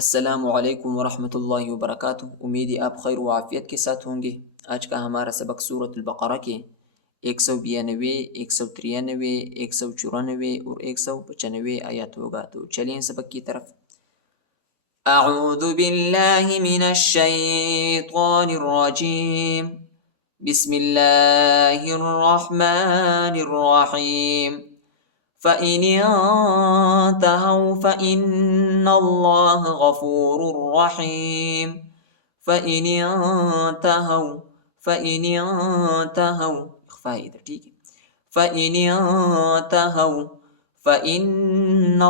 السلام علیکم ورحمۃ اللہ وبرکاتہ۔ امید ہے آپ خیر و عافیت کے ساتھ ہوں گے۔ آج کا ہمارا سبق سورۃ البقرہ کے 192، 193، 194 اور 195 آیات ہوگا۔ تو چلیں سبق کی طرف۔ اعوذ باللہ من الشیطان الرجیم، بسم اللہ الرحمن الرحیم۔ فَإِنِ انتهوا فَإِنَّ اللَّهَ غَفُورٌ رَّحِيمٌ فَإِنِ انتهوا اخفاء ادھر، ٹھیک ہے۔ فَإِنِ انتهوا فَإِنَّ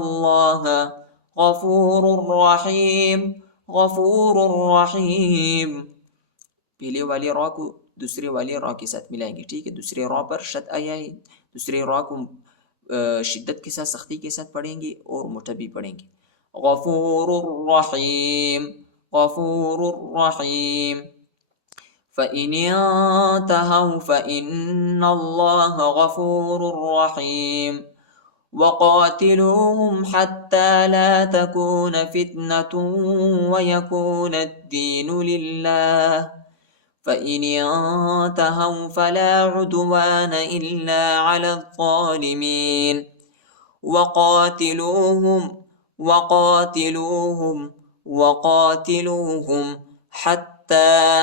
اللَّهَ غَفُورٌ رَّحِيمٌ۔ پہلے والی را کو دوسرے والی را کے ساتھ ملائیں گے، ٹھیک ہے۔ دوسرے را پر شد آیا ہے، دوسرے را کو شدت کے ساتھ، سختی کے ساتھ پڑھیں گے اور مٹبی پڑھیں گے۔ غفور الرحیم، غفور الرحیم۔ فَإِنِ انتهوا فَإِنَّ اللَّهَ غَفُورٌ رَّحِيمٌ وَقَاتِلُوهُمْ حَتَّى لَا تَكُونَ فِتْنَةٌ وَيَكُونَ الدِّينُ لِلَّهِ فَإِنِ انتهوا فَلَا عُدْوَانَ إِلَّا عَلَى الظَّالِمِينَ وَقَاتِلُوهُمْ حَتَّى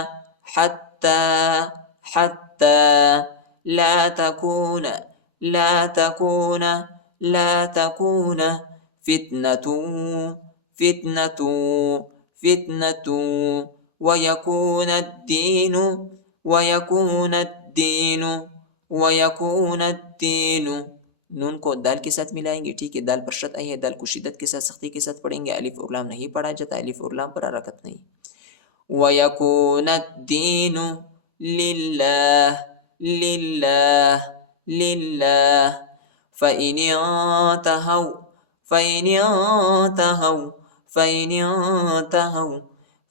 لَا تَكُونَ فِتْنَةٌ وَيَكُونَ الدِّينُ نون کو دال کے ساتھ ملائیں گے، ٹھیک ہے۔ دال پر شد آئی ہے، دال کو شدت کے ساتھ، سختی کے ساتھ پڑھیں گے۔ الف اور لام نہیں پڑھا جاتا، الف اور لام پر حرکت نہیں۔ وَيَكُونَ الدِّينُ لِلَّهِ فَإِنِ انتهوا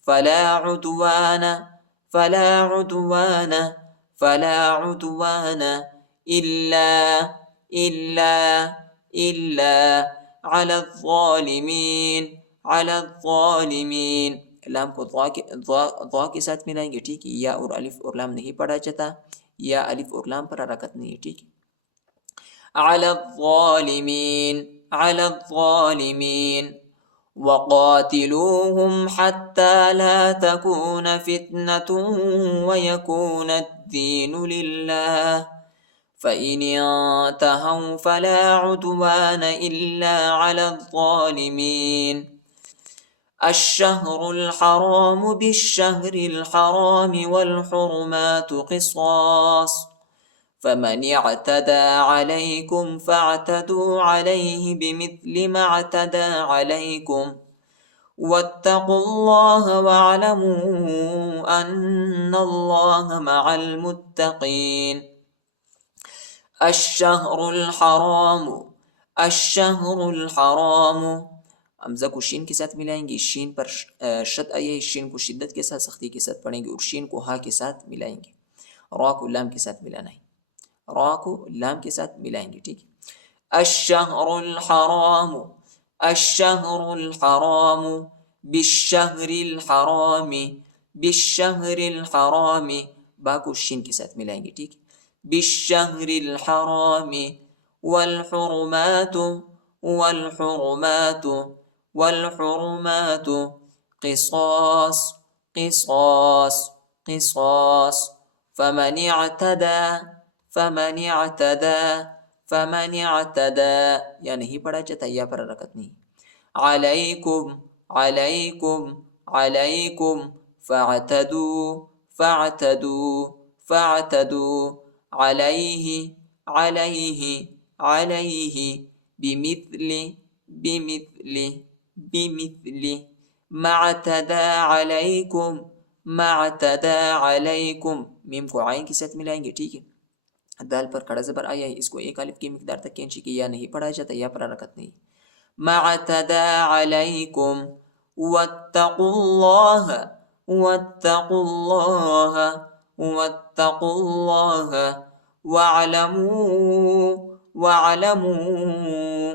فَلَا عُدْوَانَ إِلَّا عَلَى الظَّالِمِينَ۔ لام کو ضا کے ساتھ ملائیں گے، ٹھیک ہے۔ یا اور الف اور لام نہیں پڑھا جاتا، یا الف اور لام پر حرکت نہیں ہے، ٹھیک ہے۔ عَلَى الظَّالِمِينَ وَقَاتِلُوهُمْ حَتَّى لَا تَكُونَ فِتْنَةٌ وَيَكُونَ الدِّينُ لِلَّهِ فَإِنِ انتهوا فَلَا عُدْوَانَ إِلَّا عَلَى الظَّالِمِينَ الشَّهْرُ الْحَرَامُ بِالشَّهْرِ الْحَرَامِ وَالْحُرُمَاتُ قِصَاصٌ فَمَنِ اعْتَدَىٰ عَلَيْكُمْ فَاعْتَدُوا عَلَيْهِ بِمِثْلِ مَا اعْتَدَىٰ عَلَيْكُمْ وَاتَّقُوا اللَّهَ وَاعْلَمُوا أَنَّ اللَّهَ مَعَ الْمُتَّقِينَ۔ الشَّهْرُ الْحَرَامُ حمزہ کو شین کے ساتھ ملائیں گے، شین پر شد آئی ہے، شین کو شدت کے ساتھ، سختی کے ساتھ پڑھیں گے، اور شین کو ہا کے ساتھ ملائیں گے۔ را کو لام کے ساتھ ملانا ہے، را کو لام کے ساتھ ملائیں گے، ٹھیک ہے۔ الشَّهْرُ الْحَرَامُ بِالشَّهْرِ الْحَرَامِ با کو شین کے ساتھ ملائیں گے، ٹھیک ہے۔ بِالشَّهْرِ الْحَرَامِ وَالْحُرُمَاتُ قِصَاصٌ فَمَنِ اعْتَدَىٰ یا نہیں پڑھا جاتا، یا پر حرکت نہیں۔ عَلَيْكُمْ فَاعْتَدُوا عَلَيْهِ بِمِثْلِ مَا اعْتَدَىٰ عَلَيْكُمْ میم کو عین کے ساتھ ملائیں گے، ٹھیک ہے۔ دال پر کھڑا زبر آیا ہے، اس کو ایک الف کی مقدار تک کھینچی کہ یا نہیں پڑھا جاتا، یا پر حرکت نہیں۔ مَا اعْتَدَىٰ عَلَيْكُمْ وَاتَّقُوا اللَّهَ وَاعْلَمُوا واعلموا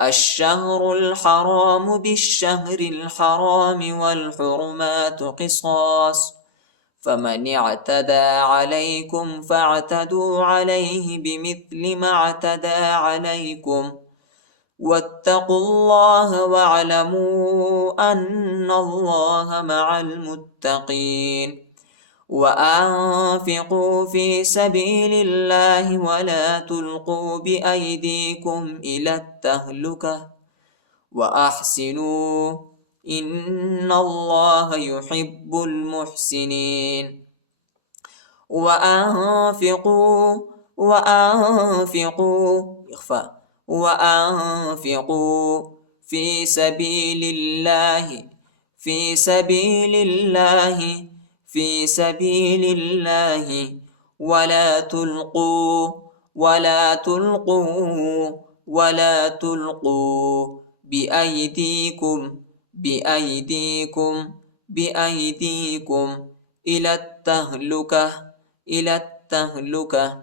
الشهر الحرام بالشهر الحرام والحرمات قصاص فمن اعتدى عليكم فاعتدوا عليه بمثل ما اعتدى عليكم واتقوا الله واعلموا أن الله مع المتقين وأنفقوا في سبيل الله ولا تلقوا بأيديكم إلى التهلكة وأحسنوا إن الله يحب المحسنين وأنفقوا في سبيل الله ولا تلقوا بأيديكم إلى التهلكة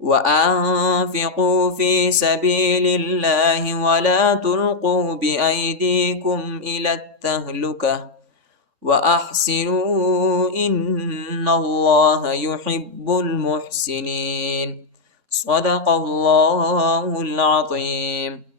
وأنفقوا في سبيل الله ولا تلقوا بأيديكم إلى التهلكة وأحسنوا إن الله يحب المحسنين صدق الله العظيم.